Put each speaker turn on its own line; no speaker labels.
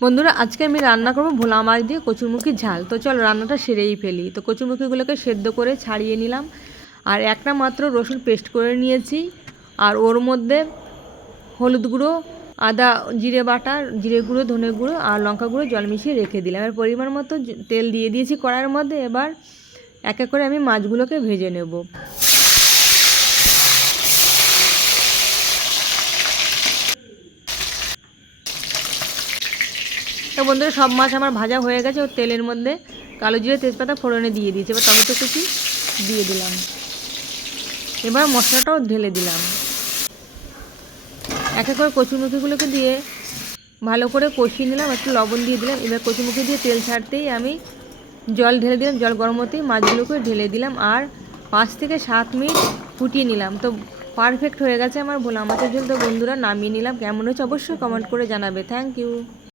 বন্ধুরা, আজকে আমি রান্না করব ভোলা মাছ দিয়ে কচুরমুখির ঝাল। তো চল, রান্নাটা সেরেই ফেলি। তো কচুরমুখিগুলোকে সেদ্ধ করে ছাড়িয়ে নিলাম। আর একটা মাত্র রসুন পেস্ট করে নিয়েছি। আর ওর মধ্যে হলুদ গুঁড়ো, আদা জিরে বাটা, জিরে গুঁড়ো, ধনে গুঁড়ো আর লঙ্কা গুঁড়ো জল মিশিয়ে রেখে দিলাম। এবার পরিমাণ মতো তেল দিয়ে দিয়েছি কড়াইয়ের মধ্যে। এবার এক এক করে আমি মাছগুলোকে ভেজে নেব। তো বন্ধুরা, সব মাছ আমার ভাজা হয়ে গেছে ও তেলের মধ্যে কালো জিরে তেজপাতা ফোড়নে দিয়ে দিয়েছি। এবার টমেটো কুচি দিয়ে দিলাম। এবার মশলাটাও ঢেলে দিলাম। এক এক করে কচুমুখিগুলোকে দিয়ে ভালো করে কষিয়ে নিলাম, একটু লবণ দিয়ে দিলাম। এবার কচুমুখি দিয়ে তেল ছাড়তেই আমি জল ঢেলে দিলাম, জল গরম হতেই মাছগুলোকে ঢেলে দিলাম আর পাঁচ থেকে সাত মিনিট ফুটিয়ে নিলাম। তো পারফেক্ট হয়ে গেছে আমার ভোলা মাছের ঝোল। তো বন্ধুরা, নামিয়ে নিলাম। কেমন হচ্ছে অবশ্যই কমেন্ট করে জানাবে। Thank you